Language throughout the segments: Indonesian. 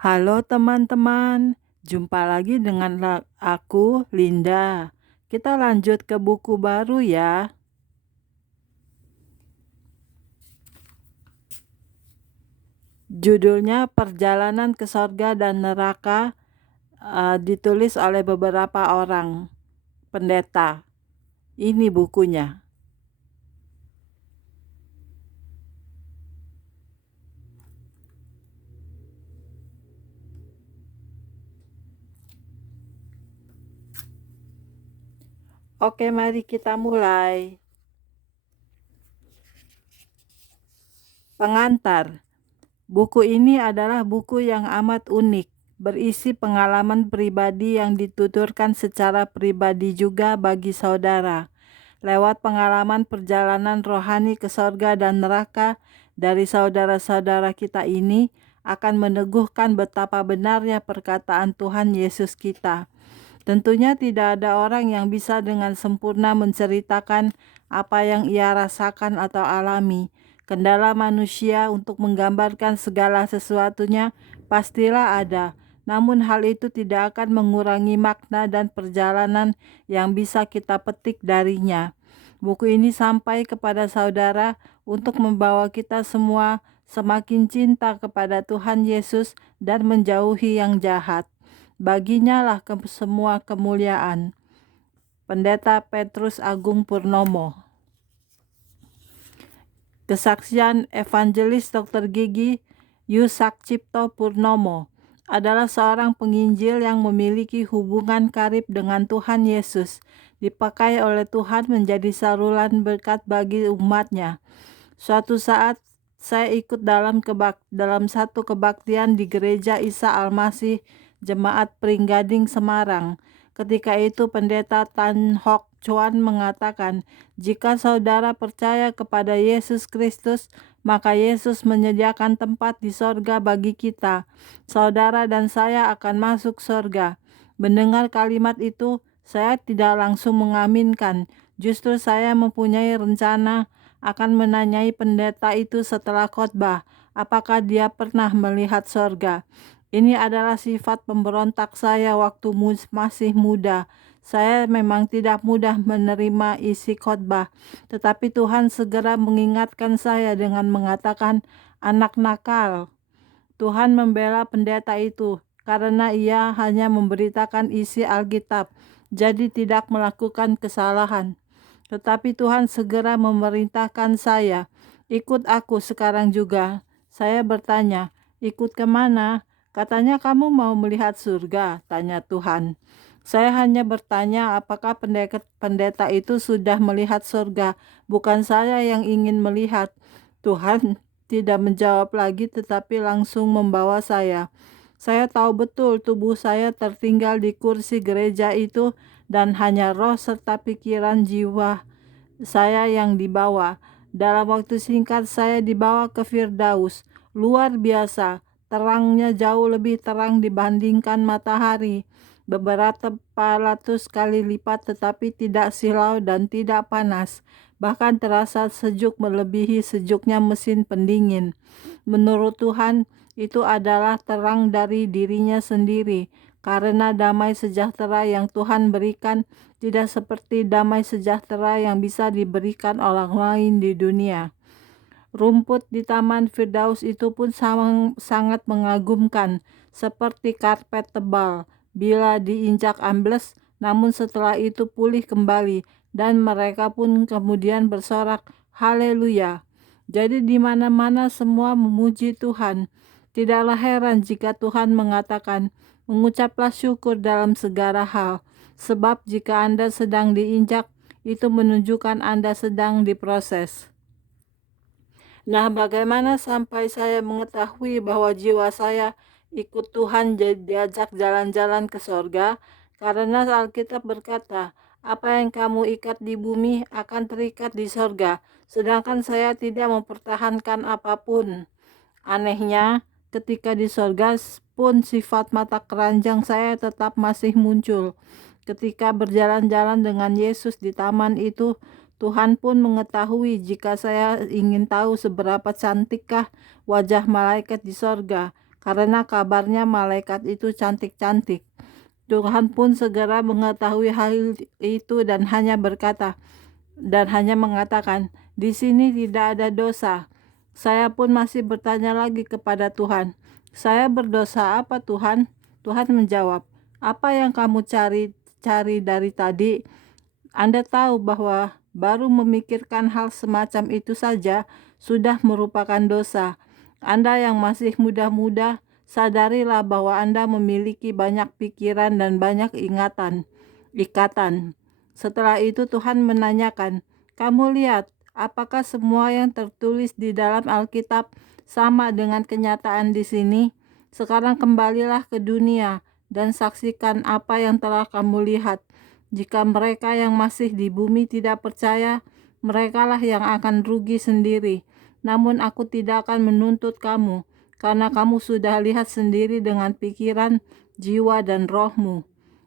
Halo teman-teman, jumpa lagi dengan aku, Linda. Kita lanjut ke buku baru ya. Judulnya Perjalanan ke Sorga dan Neraka, ditulis oleh beberapa orang pendeta. Ini bukunya. Oke, mari kita mulai. Pengantar. Buku ini adalah buku yang amat unik, berisi pengalaman pribadi yang dituturkan secara pribadi juga bagi saudara. Lewat pengalaman perjalanan rohani ke sorga dan neraka dari saudara-saudara kita ini akan meneguhkan betapa benarnya perkataan Tuhan Yesus kita. Tentunya tidak ada orang yang bisa dengan sempurna menceritakan apa yang ia rasakan atau alami. Kendala manusia untuk menggambarkan segala sesuatunya pastilah ada. Namun hal itu tidak akan mengurangi makna dan perjalanan yang bisa kita petik darinya. Buku ini sampai kepada saudara untuk membawa kita semua semakin cinta kepada Tuhan Yesus dan menjauhi yang jahat. Baginya lah semua kemuliaan. Pendeta Petrus Agung Purnomo. Kesaksian Evangelis Dr. Gigi Yusakcipto Purnomo adalah seorang penginjil yang memiliki hubungan karib dengan Tuhan Yesus, dipakai oleh Tuhan menjadi saluran berkat bagi umatnya. Suatu saat saya ikut dalam satu kebaktian di Gereja Isa Al-Masih Jemaat Pringgading Semarang. Ketika itu pendeta Tan Hock Chuan mengatakan, jika saudara percaya kepada Yesus Kristus, maka Yesus menyediakan tempat di sorga bagi kita. Saudara dan saya akan masuk sorga. Mendengar kalimat itu, saya tidak langsung mengaminkan. Justru saya mempunyai rencana akan menanyai pendeta itu setelah khotbah, apakah dia pernah melihat sorga. Ini adalah sifat pemberontak saya waktu masih muda. Saya memang tidak mudah menerima isi khotbah, tetapi Tuhan segera mengingatkan saya dengan mengatakan, anak nakal. Tuhan membela pendeta itu karena ia hanya memberitakan isi Alkitab, jadi tidak melakukan kesalahan. Tetapi Tuhan segera memerintahkan saya, ikut aku sekarang juga. Saya bertanya, ikut kemana? Katanya kamu mau melihat surga, tanya Tuhan. Saya hanya bertanya apakah pendeta itu sudah melihat surga, bukan saya yang ingin melihat. Tuhan tidak menjawab lagi tetapi langsung membawa saya. Saya tahu betul tubuh saya tertinggal di kursi gereja itu dan hanya roh serta pikiran jiwa saya yang dibawa. Dalam waktu singkat saya dibawa ke Firdaus. Luar biasa, terangnya jauh lebih terang dibandingkan matahari. Beberapa ratus kali lipat tetapi tidak silau dan tidak panas. Bahkan terasa sejuk melebihi sejuknya mesin pendingin. Menurut Tuhan, itu adalah terang dari dirinya sendiri. Karena damai sejahtera yang Tuhan berikan tidak seperti damai sejahtera yang bisa diberikan orang lain di dunia. Rumput di Taman Firdaus itu pun sangat mengagumkan, seperti karpet tebal. Bila diinjak ambles, namun setelah itu pulih kembali, dan mereka pun kemudian bersorak, haleluya. Jadi di mana-mana semua memuji Tuhan. Tidaklah heran jika Tuhan mengatakan, mengucaplah syukur dalam segala hal, sebab jika Anda sedang diinjak, itu menunjukkan Anda sedang diproses. Nah, bagaimana sampai saya mengetahui bahwa jiwa saya ikut Tuhan diajak jalan-jalan ke sorga? Karena Alkitab berkata, apa yang kamu ikat di bumi akan terikat di sorga, sedangkan saya tidak mempertahankan apapun. Anehnya, ketika di sorga pun sifat mata keranjang saya tetap masih muncul. Ketika berjalan-jalan dengan Yesus di taman itu, Tuhan pun mengetahui jika saya ingin tahu seberapa cantikkah wajah malaikat di sorga. karena kabarnya malaikat itu cantik-cantik. Tuhan pun segera mengetahui hal itu dan hanya mengatakan, "Di sini tidak ada dosa." Saya pun masih bertanya lagi kepada Tuhan, "Saya berdosa apa, Tuhan?" Tuhan menjawab, "Apa yang kamu cari dari tadi? Anda tahu bahwa baru memikirkan hal semacam itu saja sudah merupakan dosa. Anda yang masih muda-muda, sadarilah bahwa Anda memiliki banyak pikiran dan banyak ikatan." Setelah itu Tuhan menanyakan, "Kamu lihat, apakah semua yang tertulis di dalam Alkitab sama dengan kenyataan di sini? Sekarang kembalilah ke dunia dan saksikan apa yang telah kamu lihat. Jika mereka yang masih di bumi tidak percaya, merekalah yang akan rugi sendiri. Namun aku tidak akan menuntut kamu, karena kamu sudah lihat sendiri dengan pikiran, jiwa, dan rohmu."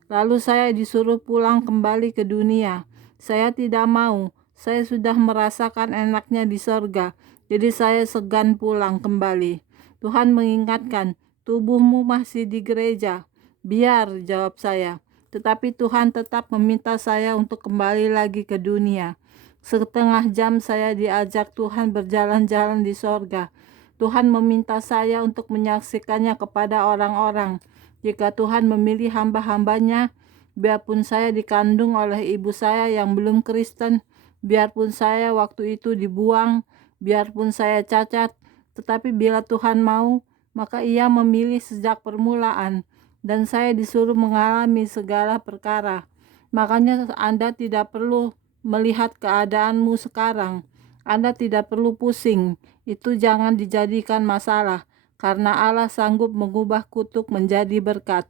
Lalu saya disuruh pulang kembali ke dunia. Saya tidak mau, saya sudah merasakan enaknya di sorga, jadi saya segan pulang kembali. Tuhan mengingatkan, "Tubuhmu masih di gereja." "Biar," jawab saya. Tetapi Tuhan tetap meminta saya untuk kembali lagi ke dunia. Setengah jam saya diajak Tuhan berjalan-jalan di sorga. Tuhan meminta saya untuk menyaksikannya kepada orang-orang. Jika Tuhan memilih hamba-hambanya, biarpun saya dikandung oleh ibu saya yang belum Kristen, biarpun saya waktu itu dibuang, biarpun saya cacat, tetapi bila Tuhan mau, maka Ia memilih sejak permulaan, dan saya disuruh mengalami segala perkara. Makanya Anda tidak perlu melihat keadaanmu sekarang. Anda tidak perlu pusing. Itu jangan dijadikan masalah, karena Allah sanggup mengubah kutuk menjadi berkat.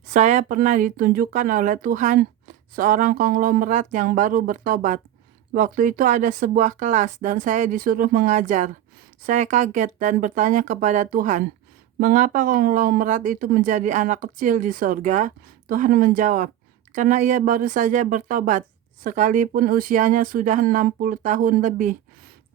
Saya pernah ditunjukkan oleh Tuhan seorang konglomerat yang baru bertobat. Waktu itu ada sebuah kelas dan saya disuruh mengajar. Saya kaget dan bertanya kepada Tuhan, "Mengapa konglomerat itu menjadi anak kecil di sorga?" Tuhan menjawab, "Karena ia baru saja bertobat, sekalipun usianya sudah 60 tahun lebih.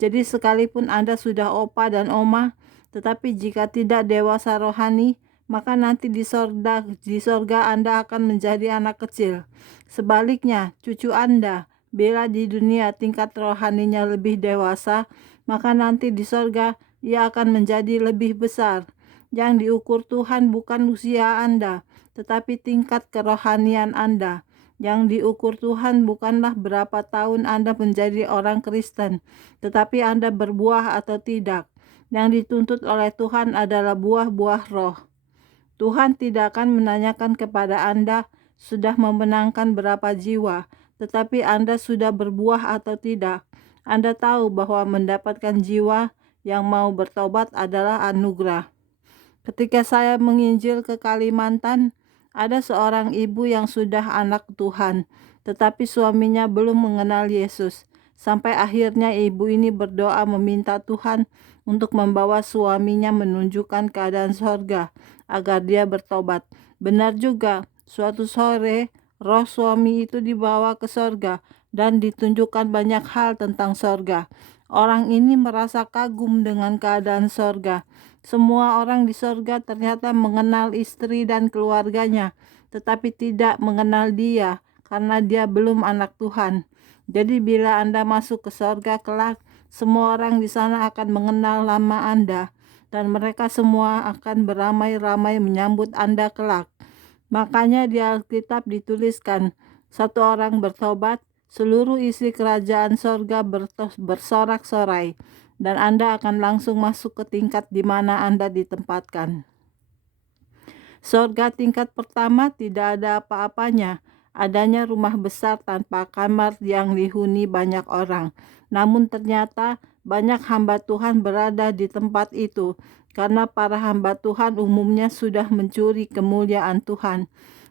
Jadi sekalipun Anda sudah opa dan oma, tetapi jika tidak dewasa rohani, maka nanti di sorga Anda akan menjadi anak kecil. Sebaliknya, cucu Anda, bila di dunia tingkat rohaninya lebih dewasa, maka nanti di sorga ia akan menjadi lebih besar. Yang diukur Tuhan bukan usia Anda, tetapi tingkat kerohanian Anda. Yang diukur Tuhan bukanlah berapa tahun Anda menjadi orang Kristen, tetapi Anda berbuah atau tidak. Yang dituntut oleh Tuhan adalah buah-buah roh. Tuhan tidak akan menanyakan kepada Anda sudah memenangkan berapa jiwa, tetapi Anda sudah berbuah atau tidak. Anda tahu bahwa mendapatkan jiwa yang mau bertobat adalah anugerah. Ketika saya menginjil ke Kalimantan, ada seorang ibu yang sudah anak Tuhan, tetapi suaminya belum mengenal Yesus. Sampai akhirnya ibu ini berdoa meminta Tuhan untuk membawa suaminya menunjukkan keadaan sorga agar dia bertobat. Benar juga, suatu sore roh suami itu dibawa ke sorga dan ditunjukkan banyak hal tentang sorga. Orang ini merasa kagum dengan keadaan sorga. Semua orang di sorga ternyata mengenal istri dan keluarganya, tetapi tidak mengenal dia karena dia belum anak Tuhan. Jadi bila Anda masuk ke sorga kelak, semua orang di sana akan mengenal nama Anda, dan mereka semua akan beramai-ramai menyambut Anda kelak. Makanya di Alkitab dituliskan, satu orang bertobat, seluruh isi kerajaan sorga bersorak-sorai, dan Anda akan langsung masuk ke tingkat di mana Anda ditempatkan. Sorga tingkat pertama tidak ada apa-apanya, adanya rumah besar tanpa kamar yang dihuni banyak orang. Namun ternyata banyak hamba Tuhan berada di tempat itu, karena para hamba Tuhan umumnya sudah mencuri kemuliaan Tuhan.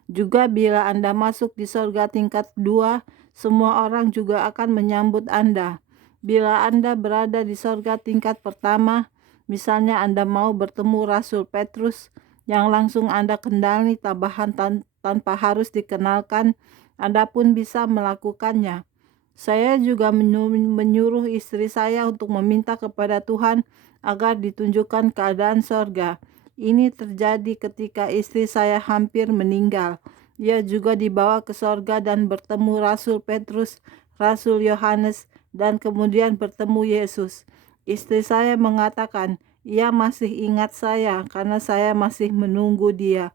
Juga bila Anda masuk di sorga tingkat 2, semua orang juga akan menyambut Anda. Bila Anda berada di sorga tingkat pertama, misalnya Anda mau bertemu Rasul Petrus, yang langsung Anda kendali tambahan tanpa harus dikenalkan, Anda pun bisa melakukannya. Saya juga menyuruh istri saya untuk meminta kepada Tuhan agar ditunjukkan keadaan sorga. Ini terjadi ketika istri saya hampir meninggal. Ia juga dibawa ke sorga dan bertemu Rasul Petrus, Rasul Yohanes, dan kemudian bertemu Yesus. Istri saya mengatakan, ia masih ingat saya karena saya masih menunggu dia.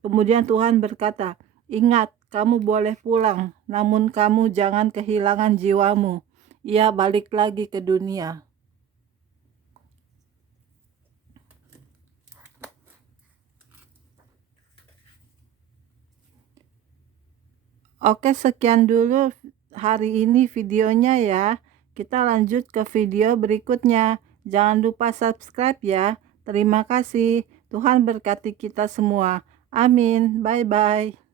Kemudian Tuhan berkata, ingat, kamu boleh pulang, namun kamu jangan kehilangan jiwamu. Ia balik lagi ke dunia. Oke, sekian dulu hari ini videonya ya. Kita lanjut ke video berikutnya. Jangan lupa subscribe ya. Terima kasih. Tuhan berkati kita semua. Amin. Bye-bye.